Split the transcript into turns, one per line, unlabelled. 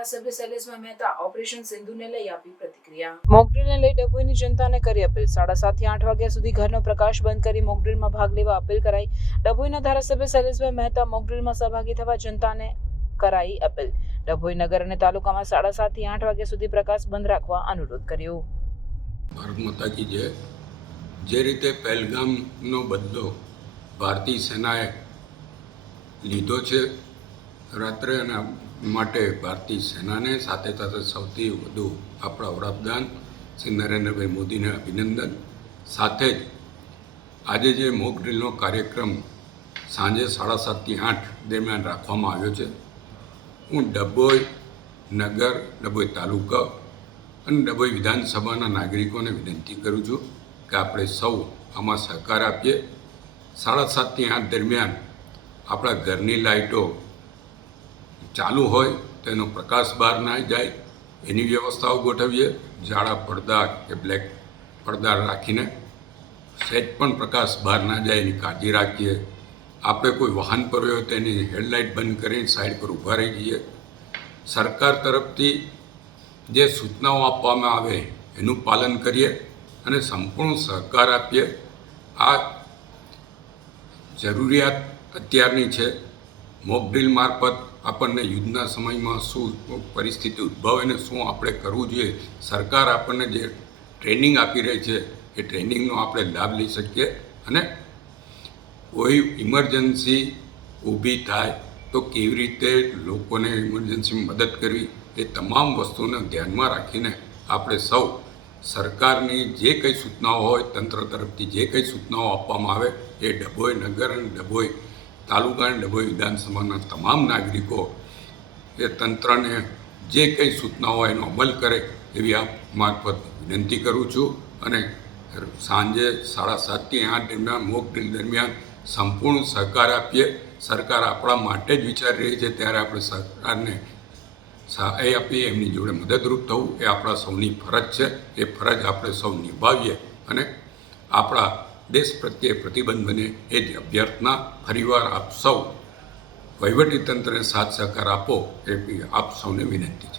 ધારાસભ્ય શૈલેષભાઈ મહેતા ઓપરેશન સિંધુને લઈ આપી પ્રતિક્રિયા. મોકડ્રીલને લઈ ડભોઈની જનતાને કરી અપીલ. સાડા સાતથી આઠ વાગ્યા સુધી ઘરનો પ્રકાશ બંધ કરી મોકડ્રીલમાં ભાગ લેવા અપીલ કરાઈ. ડભોઈના ધારાસભ્ય શૈલેષભાઈ મહેતા મોકડ્રીલમાં સહભાગી થવા જનતાને કરાઈ અપીલ. ડભોઈ નગર અને તાલુકામાં સાડા સાતથી આઠ વાગ્યા સુધી પ્રકાશ બંધ રાખવા અનુરોધ કર્યો.
ભારત માતાજી જય. જે રીતે પહેલગામનો બદલો ભારતીય સેનાએ લીધો છે રાત્રે અને માટે ભારતીય સેનાને સાથે સાથે સૌથી વધુ આપણા વડાપ્રધાન શ્રી નરેન્દ્રભાઈ મોદીને અભિનંદન. સાથે જ આજે જે મોક ડ્રિલનો કાર્યક્રમ સાંજે સાડા સાતથી આઠ દરમિયાન રાખવામાં આવ્યો છે, હું ડભોઈ નગર, ડભોઈ તાલુકા અને ડભોઈ વિધાનસભાના નાગરિકોને વિનંતી કરું છું કે આપણે સૌ આમાં સહકાર આપીએ. સાડા સાતથી આઠ દરમિયાન આપણા ઘરની લાઇટો ચાલુ હોય તો એનો પ્રકાશ બહાર ના જાય, એની વ્યવસ્થાઓ ગોઠવીએ. જાડા પડદા કે બ્લેક પડદા રાખીને સહેજ પણ પ્રકાશ બહાર ના જાય, એની કાળજી રાખીએ. આપણે કોઈ વાહન પર હોય તો એની હેડલાઇટ બંધ કરીને સાઈડ પર ઊભા રહી જઈએ. સરકાર તરફથી જે સૂચનાઓ આપવામાં આવે, એનું પાલન કરીએ અને સંપૂર્ણ સહકાર આપીએ. આ જરૂરિયાત અત્યારની છે. મોક ડ્રીલ મારફત આપણને યુદ્ધના સમયમાં શું પરિસ્થિતિ ઉદ્ભવે ને શું આપણે કરવું જોઈએ? સરકાર આપણને જે ટ્રેનિંગ આપી રહી છે, એ ટ્રેનિંગનો આપણે લાભ લઈ શકીએ અને કોઈ ઇમરજન્સી ઊભી થાય તો કેવી રીતે લોકોને ઇમરજન્સીમાં મદદ કરવી? એ તમામ વસ્તુને ધ્યાનમાં રાખીને આપણે સૌ સરકારની જે કંઈ સૂચનાઓ હોય, તંત્ર તરફથી જે કંઈ સૂચનાઓ આપવામાં આવે, એ ડભોઈ નગર અને ડભોઈ તાલુકા અને ડભોઈ વિધાનસભાના તમામ નાગરિકો એ તંત્રને જે કંઈ સૂચનાઓ એનો અમલ કરે એવી આ મારફત વિનંતી કરું છું અને સાંજે સાડા સાતથી આઠ દરમિયાન મોક ડ્રીલ દરમિયાન સંપૂર્ણ સહકાર આપીએ. સરકાર આપણા માટે જ વિચારી રહી છે, ત્યારે આપણે સરકારને સહાય આપીએ, એમની જોડે મદદરૂપ થવું એ આપણા સૌની ફરજ છે. એ ફરજ આપણે સૌ નિભાવીએ અને આપણા દેશ પ્રત્યે પ્રતિબંધ બને એ જ અભ્યર્થના ફરીવાર આપ સૌ વહીવટીતંત્રને સાથ સહકાર આપો એ આપ સૌને વિનંતી છે.